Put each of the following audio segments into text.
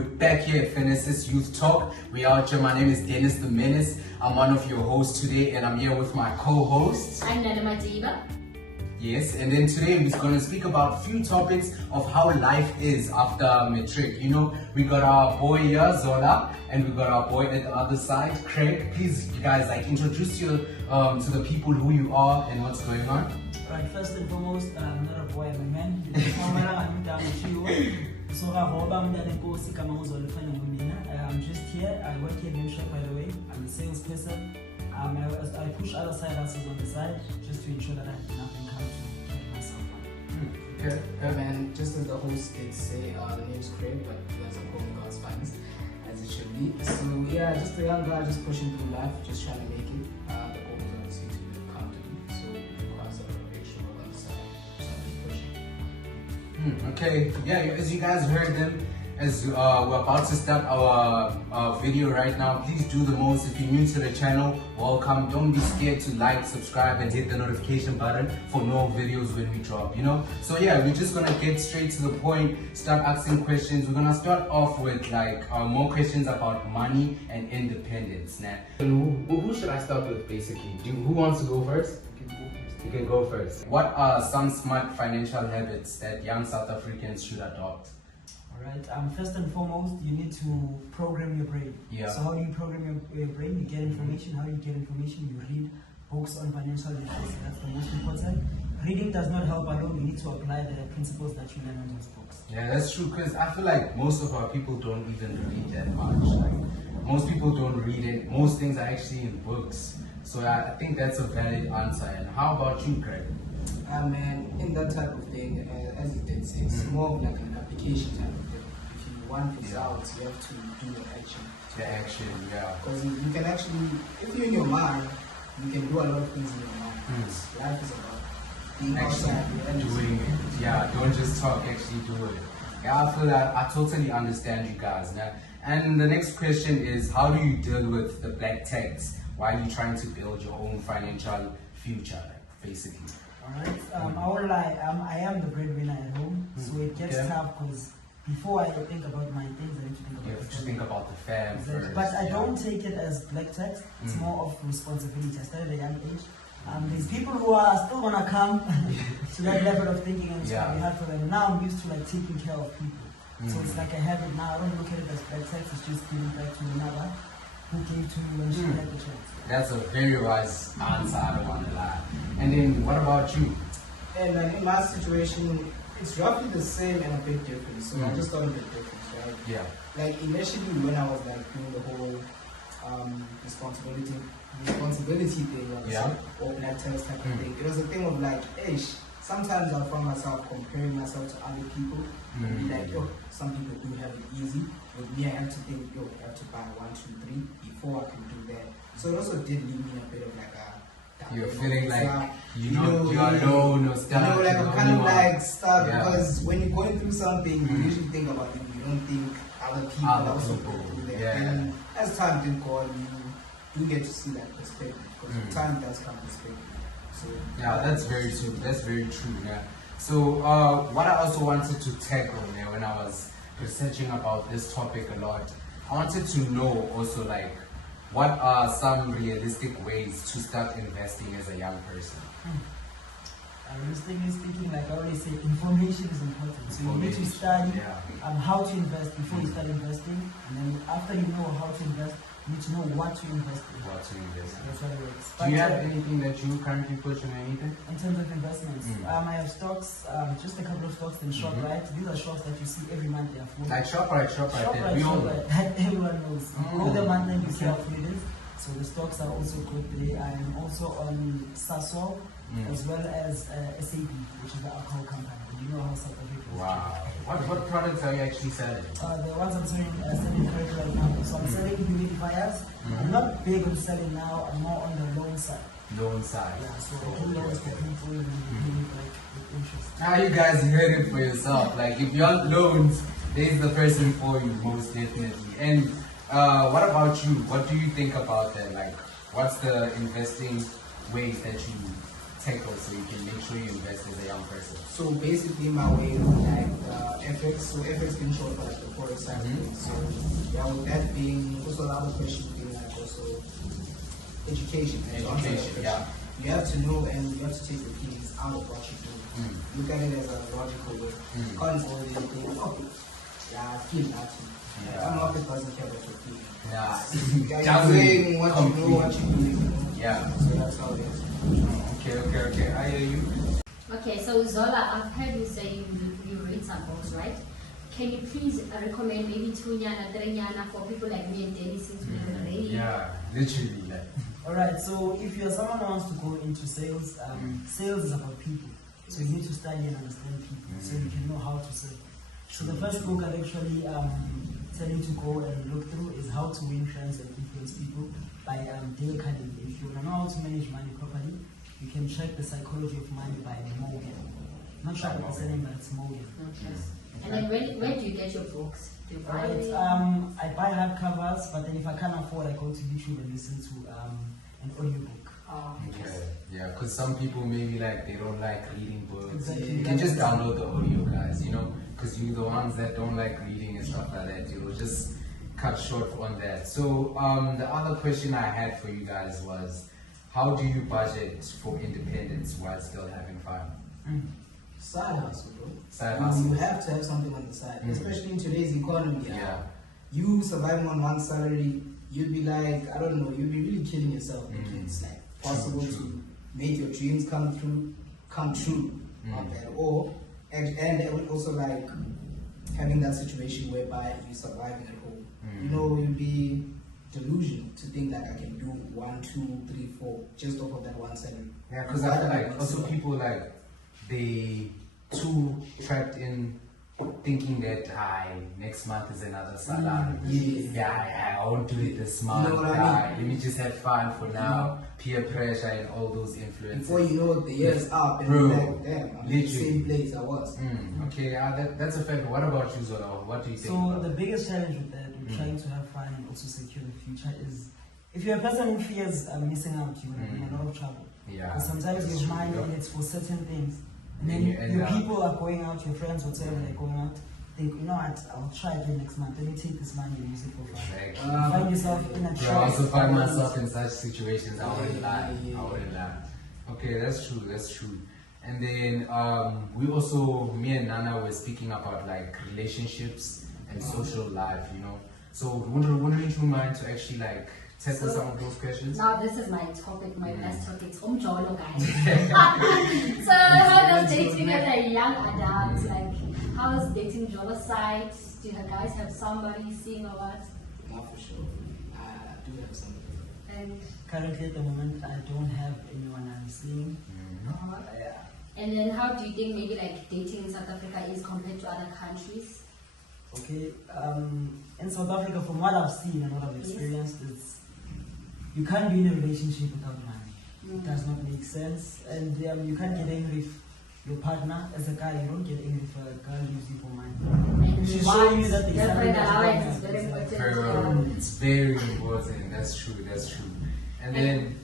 we're back here at Genesis Youth Talk. We are here. My name is Dennis the Menace. I'm one of your hosts today, and I'm here with my co-hosts. I'm Nana Madiba. Yes, and then today we're going to speak about a few topics of how life is after matric. You know, we got our boy here, Zola, and we got our boy at the other side, Craig. Please, you guys, introduce you to the people who you are and what's going on. Right, first and foremost, I'm not a boy, I'm a man. I'm down with you. So I'm just here. I work here in New Shop, by the way. I'm a salesperson. I push other side hustles on the side just to ensure that I have enough income to get myself on. Okay. And just as the host did say, the name's Craig, but you guys are calling God's finest, as it should be. So yeah, just a young guy just pushing through life, just trying to make it. The goal is obviously to come to me, so it requires a extra work on the side. So I'm just pushing. Okay, yeah, as you guys heard them, as we're about to start our video right now, please do the most. If you're new to the channel, welcome. Don't be scared to like, subscribe, and hit the notification button for more videos when we drop, you know. So yeah, we're just gonna get straight to the point, start asking questions. We're gonna start off with more questions about money and independence. Now, who should I start with basically? Who wants to go first? You can go first. What are some smart financial habits that young South Africans should adopt? Alright, first and foremost, you need to program your brain. Yeah. So how do you program your brain? You get information. How do you get information? You read books on financial literacy. That's the most important. Reading does not help alone. You need to apply the principles that you learn on those books. Yeah, that's true, because I feel like most of our people don't even read that much. Most people don't read it. Most things are actually in books. So I think that's a valid answer. And how about you, Craig? Man, in that type of thing, as you did say, it's more of like an application type of thing. If you want results, you have to do the action. The action, yeah. Because you can actually, if you're in your mind, you can do a lot of things in your mind. Life is about being outside and doing it. Yeah, don't just talk, actually do it. Yeah, I feel that I totally understand you guys. Now, and the next question is, how do you deal with the black tax while you're trying to build your own financial future, basically? Alright, I won't lie, I am the breadwinner at home, so it gets tough because before I think about my things, I need to think about you have to think about the fam first. But I don't take it as black tax, it's more of responsibility. I started at a young age. There's people who are still gonna come to that level of thinking and it's gonna be hard for them. Now I'm used to taking care of people. So it's like a habit now. I don't look at it as black tax, it's just giving back to another who gave to me when she had the chance. That's a very wise answer, I don't want to lie. And then what about you? And in my situation, it's roughly the same and a bit different. So I just thought a bit different, right? Yeah. Like initially when I was doing the whole responsibility thing, or black tax type of thing, it was a thing of sometimes I found myself comparing myself to other people and be like, some people do have it easy. With me, I have to think, I have to buy 1, 2, 3 before I can do that. So it also did leave me a bit of you're feeling like you're alone or stuck. I'm kind of stuck because when you're going through something, you usually think about you. You don't think other people also go through that. Yeah. And as time did go on, you do get to see that perspective because time does come perspective. So yeah, that's very true. That's very true. Yeah. So what I also wanted to tackle when I was researching about this topic a lot, I wanted to know also what are some realistic ways to start investing as a young person? Realistically speaking, like I always say, information is important. So you need to study how to invest before you start investing, and then after you know how to invest, you need to know what to invest in. What to invest in. That's how it works. Do you have anything that you currently push on anything? In terms of investments, I have stocks, just a couple of stocks in ShopRite. These are stocks that you see every month. They are full. Like ShopRite. Everyone knows. All the month then you see how full it is. So the stocks are also good there. I am also on Sasol as well as SAB, which is the alcohol company. You know how South Africa is. Wow. What products are you actually selling? The ones I'm selling currently right now. So I'm selling humidifiers. I'm not big on selling now. I'm more on the loan side. Loan side. Yeah, so I do loans for people with interest. Now you guys heard it for yourself. If you want loans, there's the person for you, most definitely. And what about you? What do you think about that? What's the investing ways that you tackle so you can make sure you invest as a young person? So basically my way of like FX, so FX being short for like the forex side of things. So yeah, with that being also the other question being like also education. Education, yeah. You have to know and you have to take your feelings out of what you do. Look at it as a logical way. You can't always think, oh, yeah, I feel nothing. Yeah. I'm not the person care about your feelings. Yeah. You're doing what you know, what you do. Yeah. So that's how it is. Okay. I hear you. Okay, so Zola, I've heard you say you read some books, right? Can you please recommend maybe 2 nyana, 3 nyana for people like me and Danny since we're already? Yeah, literally. Like. Alright, so if you're someone who wants to go into sales, sales is about people. So you need to study and understand people so you can know how to sell. So the first book I'd actually tell you to go and look through is How to Win Friends and Influence People by Dale Carnegie. If you want to know how to manage money properly, you can check The Psychology of Money by Morgan. Not sure what the name, but it's Morgan. Okay. And then where do you get your books? Do you buy Right, them? I buy hardcovers, but then if I can't afford, I go to YouTube and listen to an audiobook. Oh, Okay. Yeah, because some people maybe like they don't like reading books. Exactly. You can just download the audio, guys. You know, because you the ones that don't like reading and stuff like that, you will just cut short on that. So the other question I had for you guys was, how do you budget for independence while still having fun? Side hustle, bro. Side hustle. You have to have something on the side, especially in today's economy. Yeah. You surviving on one salary, you'd be like, I don't know, you'd be really killing yourself. It's like possible to make your dreams come true on that. Or and also like having that situation whereby you're surviving at home. You know, you'd be delusional to think that I can do 1, 2, 3, 4 just off of that one salary. Yeah, because I feel like also people like they too trapped in thinking that next month is another salary. I won't do it this month. You know what I Let me just have fun for now. Peer pressure and all those influences. Before you know it, the year's up and Bro, you're like, damn, I'm in the same place I was. Okay, that's a fact. What about you, Zola? What do you think? So about the biggest challenge with that, with trying to have fun and also secure the future, is if you're a person who fears missing out, you're gonna be in a lot of trouble. Yeah. Because sometimes you have money and it's for certain things, and then you end your up- people are going out, your friends, whatever, they're going out. Think, you know what? I'll try again next month. Let me take this money and use it for fun. Exactly. You find yourself in a I trap. also find myself in such situations. I wouldn't lie. Okay, that's true. And then we also, me and Nana were speaking about like relationships and social life, you know. So wouldn't you mind to actually like tackle some of those questions? Now this is my topic, my last topic. It's Jolo, guys. So how does dating as a young adult, like how is dating Jolo side? Do the guys have somebody seeing or what? Not for sure. I do have something. And Currently at the moment, I don't have anyone I'm seeing. and then how do you think maybe like dating in South Africa is compared to other countries? Okay, in South Africa, from what I've seen and what I've experienced, it's you can't be in a relationship without money. It does not make sense, and you can't get angry if your partner, as a guy, you don't get angry if a girl leaves you for money. And She's showing you that there's something girlfriend that's allowance is wrong. very important. Very well. It's very important. That's true. And then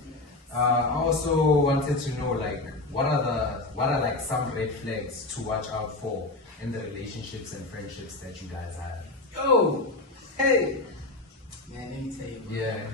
I also wanted to know like what are like some red flags to watch out for in the relationships and friendships that you guys have. Yo! Hey! Man, let me tell you. Bro. Yeah.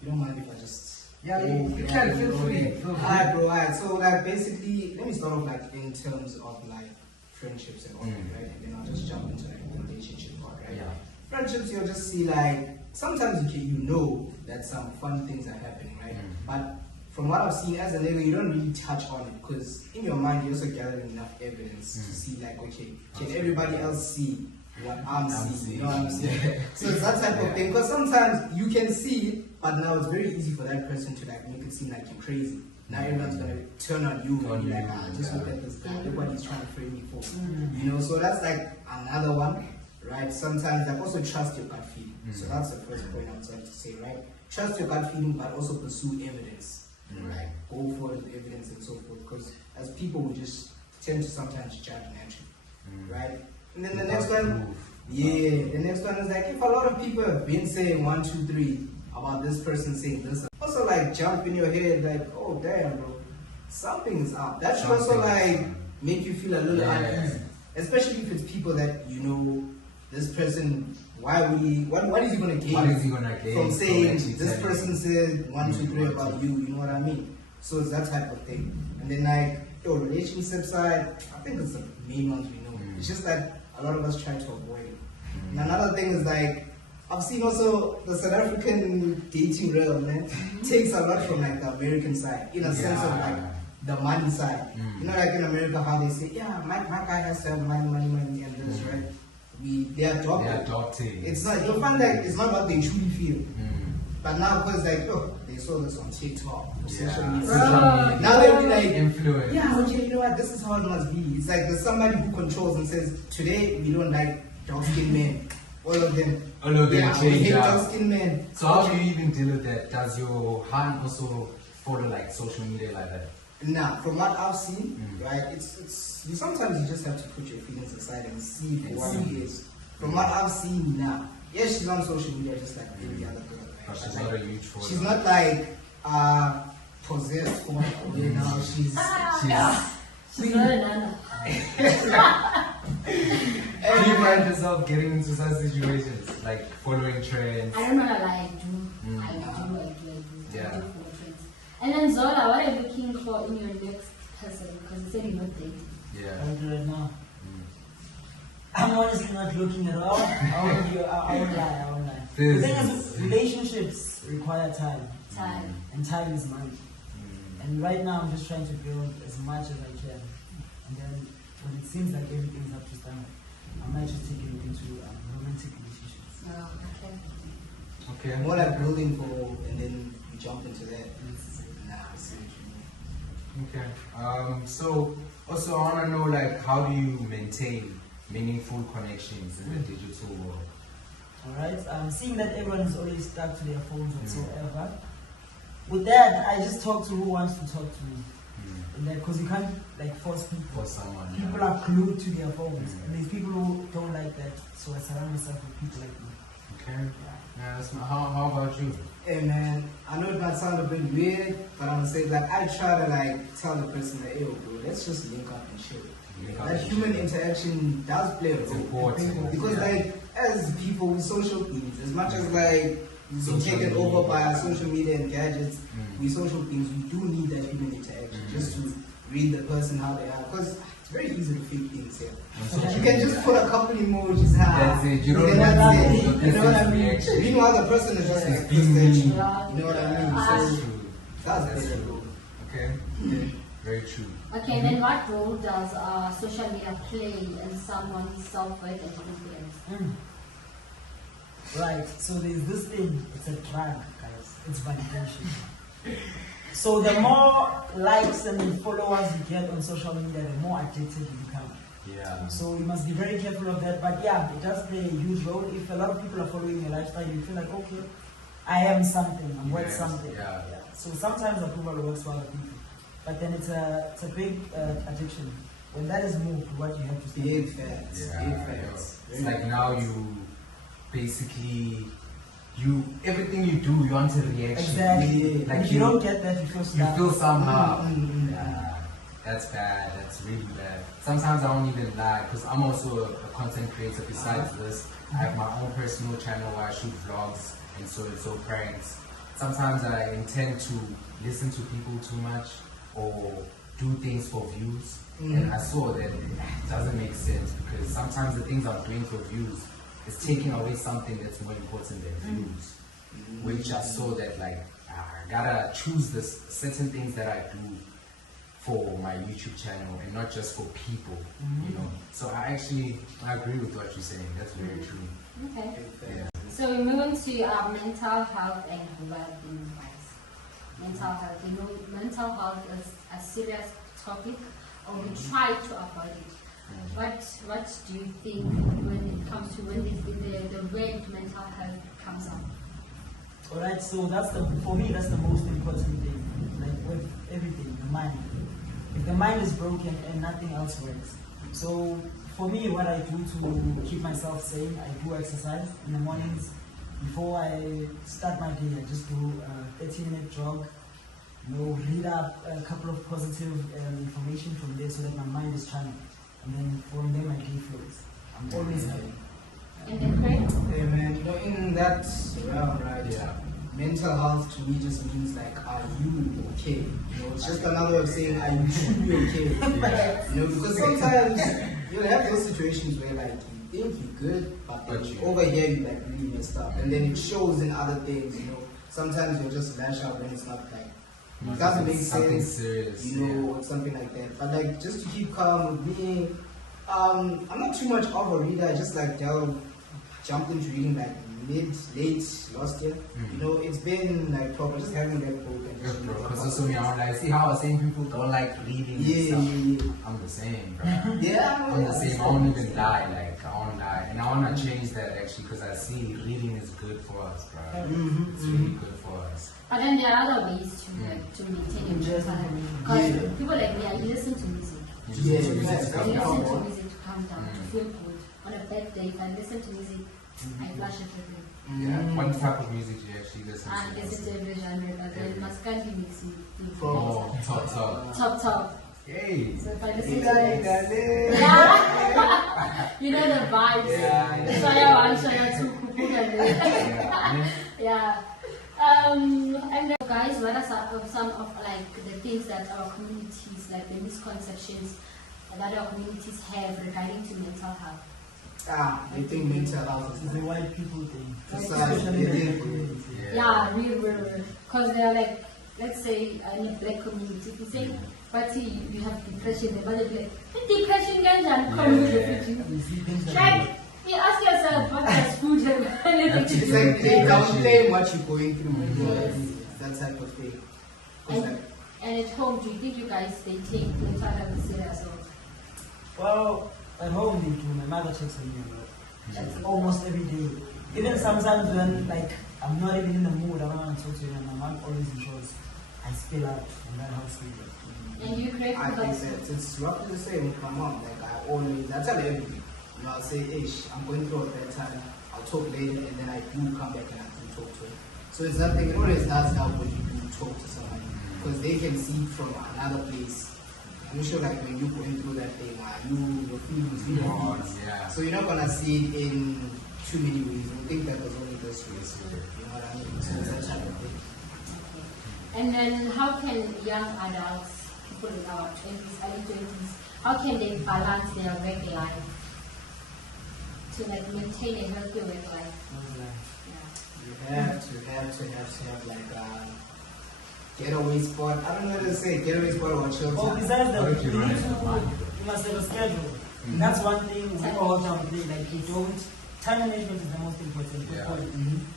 You don't mind if I just... Yeah, you can feel free. Alright, bro, alright. So, like, basically, let me start off, like, in terms of, like, friendships and all that, right? And then I'll just jump into, like, the relationship part, right? Yeah. Friendships, you'll just see, like, sometimes you know that some fun things are happening, right? But from what I've seen as a nigga, you don't really touch on it because in your mind, you're also gathering enough evidence to see, like, okay, can everybody else see what I'm seeing? You know what I'm saying? So it's that type of thing. Because sometimes you can see it, but now it's very easy for that person to like make it seem like you're crazy. Now everyone's gonna turn on you and be like, just look at this guy, look what he's trying to frame me for. You know, so that's like another one, right? Sometimes like also trust your gut feeling. So that's the first point I would like to say, right? Trust your gut feeling, but also pursue evidence. Right? Go for the evidence and so forth. Because as people, we just tend to sometimes judge naturally, right? And then the next one, the next one is like if a lot of people have been saying 1, 2, 3 about this person saying this, also like jump in your head like, oh damn, bro, something is up. That should also like make you feel a little uneasy, especially if it's people that you know. This person, what is he gonna gain from saying this person said 1, 2, 3 about you? You know what I mean? So it's that type of thing. And then like your relationship side, I think it's the main ones we know. It's just that a lot of us try to avoid it. And another thing is like I've seen also the South African dating realm, man, takes a lot from like the American side in a sense of like the money side. You know, like in America how they say, yeah, my guy has to have money and this, right? They adopt it. It's not, you'll find that it's not what they truly feel. But now because like, oh, they saw this on TikTok or social media. Now they'll be like, influence. Yeah, okay, you know what, this is how it must be. It's like there's somebody who controls and says, today we don't like dark-skinned men. All of them change dark-skinned men. So how do you even deal with that? Does your hand also follow like social media like that? Now, from what I've seen, right, it's you sometimes you just have to put your feelings aside and see what it is. From what I've seen now, yes, she's on social media just like every other girl. Right? But she's not a huge follower. She's not like possessed for you know, she's not a nana. How do you find yourself getting into such situations, like following trends? I don't know, I do. I do follow trends. And then Zola, what are you looking for in your next person? Because you said you're not dating. Yeah. Right now. I'm honestly not looking at all. I won't lie. The thing is, relationships require time. And time is money. And right now I'm just trying to build as much as I can. And then when it seems like everything's up to standard, I might just take a look into romantic relationships. Oh, okay. More like building for, and then you jump into that. Okay. So also I want to know like how do you maintain meaningful connections in the digital world? Alright. Seeing that everyone is always stuck to their phones whatsoever. With that, I just talk to who wants to talk to me. Because you can't like force people. Force someone. People are glued to their phones. And there's people who don't like that. So I surround myself with people like me. Okay. How about you? Hey man, I know it might sound a bit weird, but I'm gonna say like I try to like tell the person that, yo bro, let's just link up and chill. That human interaction does play a role. Because like as people with social beings, as much as like we're taken over by our social media and gadgets, we social beings, we do need that human interaction just to read the person how they are. Because it's very easy to fake things here. You can just put a couple emojis. That's it. You don't have to. You know what I mean? Meanwhile, the person is just like being me. You know what I mean? So that's true. Okay. Very true. Okay, then what role does social media play in someone's self-worth and confidence? Right, so there's this thing, it's a drug, guys. It's validation. So the more likes and followers you get on social media, the more addicted you become. Yeah. So you must be very careful of that. But yeah, it does play a huge role. If a lot of people are following your lifestyle, you feel like, okay, I am something, I'm worth something. Yeah. So sometimes approval works for other people. But then it's a big addiction. When that is moved, what you have to say. Big facts. It's like now you basically everything you do you want a reaction. Exactly. Like if you don't get that, you feel stuck. You feel somehow. Yeah. That's bad. That's really bad. Sometimes I don't even lie because I'm also a content creator. Besides this, I have my own personal channel where I shoot vlogs and so pranks. Sometimes I intend to listen to people too much or do things for views. And I saw that it doesn't make sense because sometimes the things I'm doing for views is taking away something that's more important than views. Which I saw that like I gotta choose this certain things that I do for my YouTube channel and not just for people, you know. So I agree with what you're saying. That's very true. Okay. Yeah. So we move on to mental health and well-being advice. Mental health. You know, mental health is a serious topic, or we try to avoid it. What do you think when it comes to when the word mental health comes up? Alright, so for me that's the most important thing. Like with everything, the mind. If the mind is broken and nothing else works. So for me, what I do to keep myself sane, I do exercise in the mornings. Before I start my day, I just do a 30-minute jog. read up a couple of positive information from there so that my mind is channeled. And then from there my day flows. I'm always happy. And then Craig? Hey man, in that realm, right? Yeah. Mental health to me just means like, are you okay? It's just another way of saying, are you truly okay? Yeah. Because sometimes you'll have those situations where like you think you're good, but then over here you like really messed up, and then it shows in other things. Sometimes you'll just lash out when it's not like it doesn't make sense, serious, or something like that. But like just to keep calm with me, I'm not too much of a reader. I just like jumped into reading like late last year. It's been like proper just having that book and because also me, I'm like, see how I was saying people don't like reading and stuff. I'm the same, bro. I'm the same. I won't even lie, like I won't lie, and I wanna change that actually because I see reading is good for us, bro. It's really good for us. But then there are other ways to maintain your mental health. Because people like me, you listen to music. You listen to music to I calm listen down. to music to calm down, to feel good. On a bad day, if I listen to music, I flush everything. Yeah. What type of music do you actually listen to? I listen to every genre, but then Maskandi makes me feel Oh, top. Hey. So if I listen You to got it, it. yeah, you know the vibes. Yeah. Shaya 1, Shaya 2, yeah. And then guys, what are some of like the things that our communities, like the misconceptions that our communities have regarding to mental health? They think mental health It's a white people thing. Yeah, real. Because they are like, let's say in a black community, if you say, but you have depression, the mother be like, depression guys and come with Like, you ask yourself, what does food have anything to do with they it? downplay what you're going through, that type of thing. And at home, do you think you guys, they take mental health serious or? Well, at home they do. My mother checks on me a lot. That's almost every day. Even sometimes when like I'm not even in the mood, I don't want to talk to you, and my mom always ensures I spill out, and that helps me. And you create I think that it's roughly the same with my mom. Like I tell her everything. I'll say, ish, I'm going through a bad time. I'll talk later, and then I do come back and I do talk to her. So it's nothing. It always does help when you do talk to somebody because they can see from another place. I'm sure like when you're going through that thing, your feelings, so you're not gonna see it in too many ways. You think that was only this way. You know what I mean? So it's that type of thing. Okay. And then how can young adults, people in our 20s, early 20s, how can they balance their work life to like maintain a healthy work life? You have to have like getaway spot. I don't know how to say getaway spot or chill Well, time. besides that, you must have a schedule. That's one thing we all downplay. Like you don't. Time management is the most important.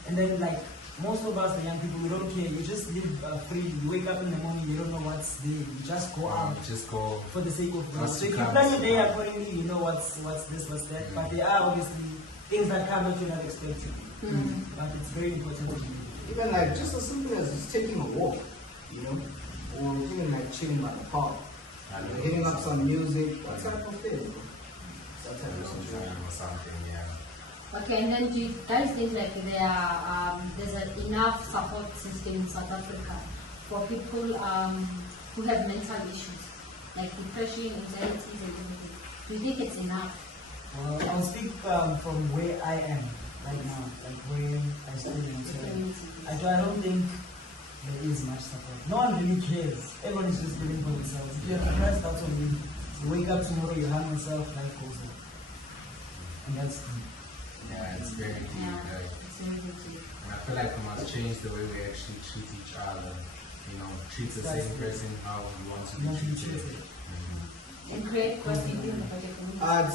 And then like most of us, the young people, we don't care. You just live free. You wake up in the morning, you don't know what's there. You just go out. Just go for the sake of God. So if you plan your day accordingly, you know what's this, what's that. But there are obviously things that come that you're not expecting. But it's very important to do. Even like just as simple as just taking a walk, or even like chilling by the park, hitting up some music, that type of thing. That type of something, Okay, and then do you guys think like there's enough support system in South Africa for people who have mental issues, like depression, anxieties and everything? Do you think it's enough? I'll speak from where I am right now, like where I study. I don't think there is much support. No one really cares. Everyone is just living for themselves. If you're depressed, that's on you. You wake up tomorrow, you harm yourself, life goes on. And that's it's very deep. It's very deep. And I feel like we must change the way we actually treat each other. Treat the same person how we want to be treated. And create positive for the community.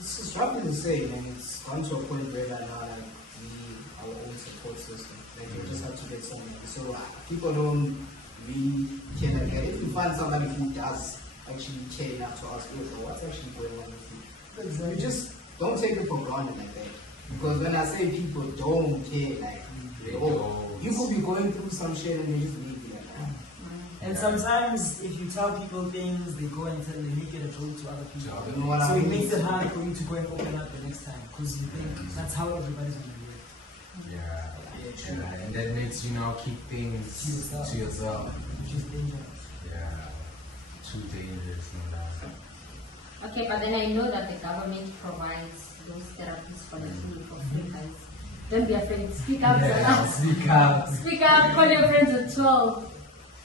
It's just roughly the same, and it's gone to a point where right now like we need our own support system. Like you just have to get somebody. So people don't really care like that. If you find somebody who does actually care enough to ask you, what's actually going on with you? You just don't take it for granted like that. Because when I say people don't care, like you could be going through some shit and they just leave you like that. And sometimes if you tell people things, they go and make it a joke to other people. You know what so I mean? It makes it hard for you to go and open up the next time because you think that's how everybody's going to do it. very true. Yeah, and that makes you now keep things to yourself. Which is dangerous. Yeah, too dangerous, no doubt. Okay, but then I know that the government provides those therapies for the free, for free, guys. Don't be afraid. Speak up, Yeah, Zana. speak up. Speak up. Call your friends at 12.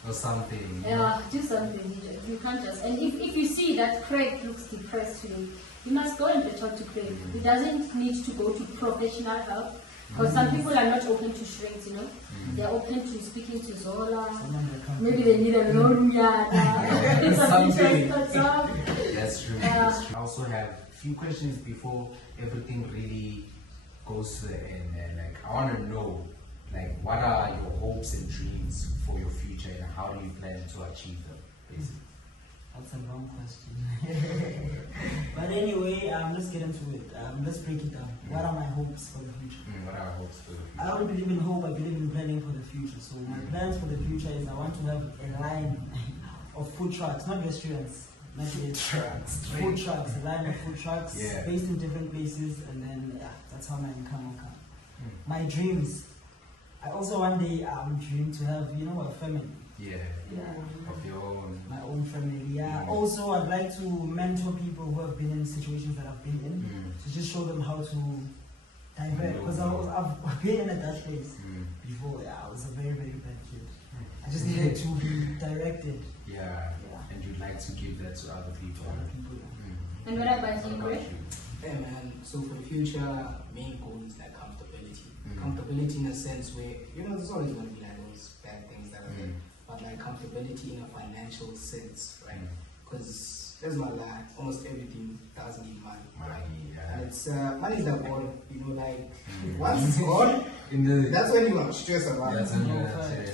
Or something. Yeah, do something. You can't just. And if you see that Craig looks depressed today, you must go and talk to Craig. He doesn't need to go to professional help. Because some people are not open to shrinks, you know. They're open to speaking to Zola. Maybe they need a loan. Something. That's That's true. That's true. I also have a few questions before everything really goes to the end. And like, I want to know, like, what are your hopes and dreams for your future, and how do you plan to achieve them, basically? That's a long question. But anyway, let's get into it. Let's break it down. What are my hopes for the future? What are your hopes for the future? I don't believe in hope, I believe in planning for the future. So my plans for the future is I want to have a line of food trucks, not restaurants. Not yet. Food trucks, a line of food trucks based in different places, and then that's how my income will come. My dreams. I also one day dream to have, a family. Of your own. My own family, Also, I'd like to mentor people who have been in situations that I've been in, to just show them how to divert. Because I've been in a dark place before. I was a very, very bad kid. I just needed to be directed. And you'd like to give that to other people. And what about you, Greg? Yeah, man. So for the future, main goal is like comfortability. Comfortability in a sense where, there's always going to be like those bad things that are there. But like comfortability in a financial sense, right? Because there's no lie, almost everything does need money. And it's money is like water, like once it's gone, that's when you are stressed about it.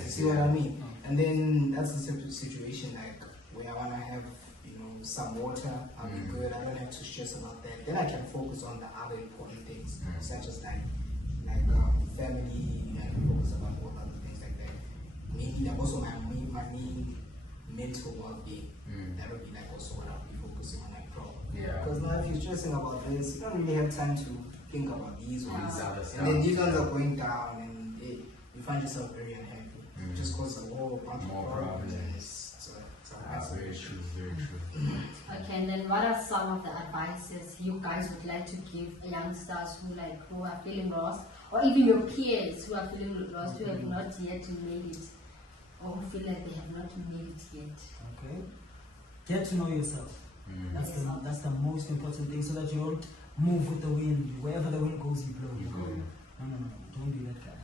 You see what I mean? And then that's the situation like where I wanna have, some water, I'll be good, I don't have to stress about that. Then I can focus on the other important things, such as like family, I can focus about all other things like that. Maybe like also my main mental well-being. That would be like also what I'll be focusing on, like because now if you're stressing about this, you don't really have time to think about these ones. And then these ones are going down, and you find yourself very unhappy. It just causes a whole bunch of problems. Very true, very true. Okay, and then what are some of the advices you guys would like to give youngsters who are feeling lost, or even your peers who are feeling lost, who have not yet made it, or who feel like they have not made it yet? Okay. Get to know yourself. That's the most important thing, so that you don't move with the wind. Wherever the wind goes, you blow. No. Don't be that guy.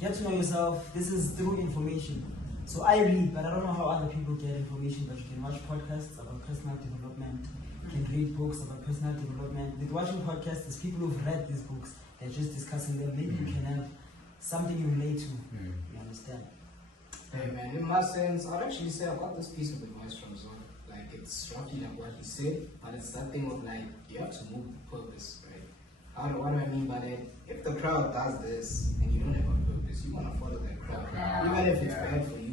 Get to know yourself. This is through information. So I read, but I don't know how other people get information, but you can watch podcasts about personal development. You can read books about personal development. With watching podcasts, there's people who've read these books. They're just discussing them. Maybe you can have something you relate to. You understand? Hey man, in my sense, I'd actually say I got this piece of advice from Zola. Like it's roughly like what he said, but it's that thing of like you have to move with purpose, right? What do I mean by that? If the crowd does this and you don't have a purpose, you wanna follow that crowd, even if it's bad for you.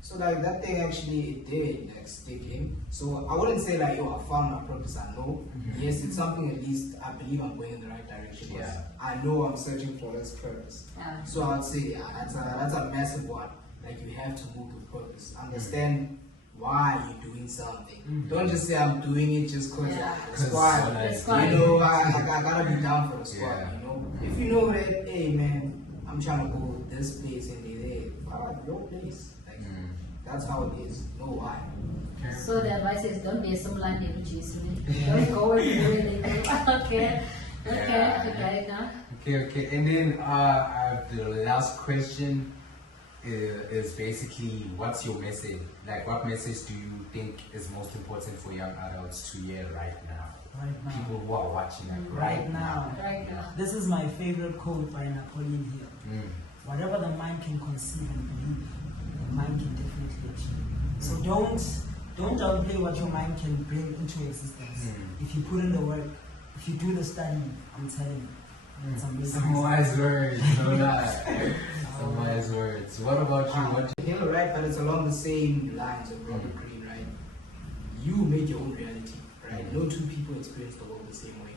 So like that thing actually it did like stick in. So I wouldn't say like I found my purpose. I know. Yes, it's something at least I believe I'm going in the right direction. I know I'm searching for this purpose. So I would say that's a massive one. Like you have to move with purpose. Understand why you're doing something. Don't just say I'm doing it just because the squad. I gotta be down for the squad. If you know that, hey man, I'm trying to go this place and they're there, your place. That's how it is. Know why. So the advice is don't be a Somlandi which is don't go where they go. Okay. Now. Okay. And then the last question is basically, what's your message? Like, what message do you think is most important for young adults to hear right now? People who are watching right now. This is my favorite quote by Napoleon Hill. Whatever the mind can conceive and believe, the mind can definitely achieve. So don't downplay what your mind can bring into existence. If you put in the work, if you do the study, I'm telling you, it's amazing. Some wise words, no lie. Some wise words. What about you? You're right, but it's along the same lines of Robert Greene, right? You make your own reality, right? No two people experience the world the same way,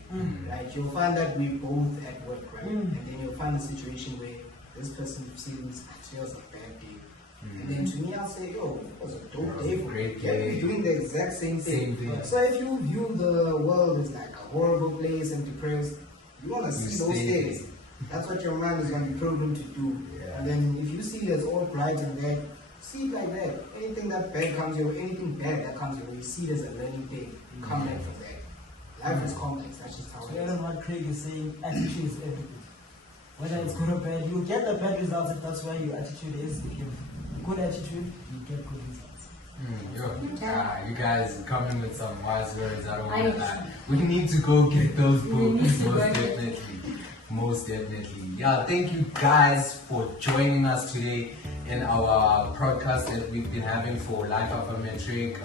right? You'll find that we both at work, right? And then you'll find a situation where this person seems today was a bad day. And then to me, I'll say, yo, it was a dope day. Great Yeah, day. we're doing the exact same thing. So if you view the world as like a horrible place and depressed, you want to see those days. That's what your mind is going to be programmed to do. And then if you see it as all bright and bad, see it like that. Anything that bad comes your way, anything bad that comes your way, you see it as a learning thing. Come back from that. Life is complex. That's just how So it is. even what Craig is saying, attitude is everything. Whether it's good or bad, you get the bad results if that's where your attitude is. If you have good attitude, you get good results. You guys coming with some wise words. I don't want that. We need to go get those books. Most definitely. Yeah, thank you guys for joining us today in our podcast that we've been having for Life of a Matric.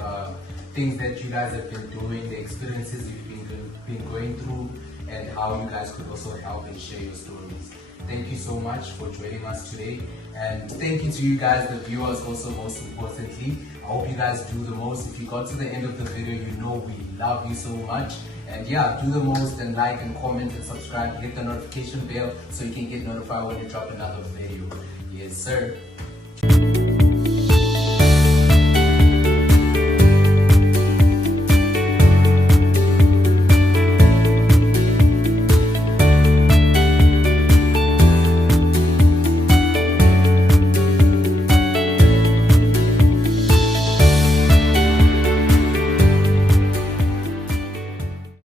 Things that you guys have been doing, the experiences you've been going through, and how you guys could also help and share your stories. Thank you so much for joining us today, and thank you to you guys, the viewers, also most importantly. I hope you guys do the most. If you got to the end of the video, you know we love you so much. And yeah, do the most and like and comment and subscribe. Hit the notification bell so you can get notified when we drop another video. Yes, sir.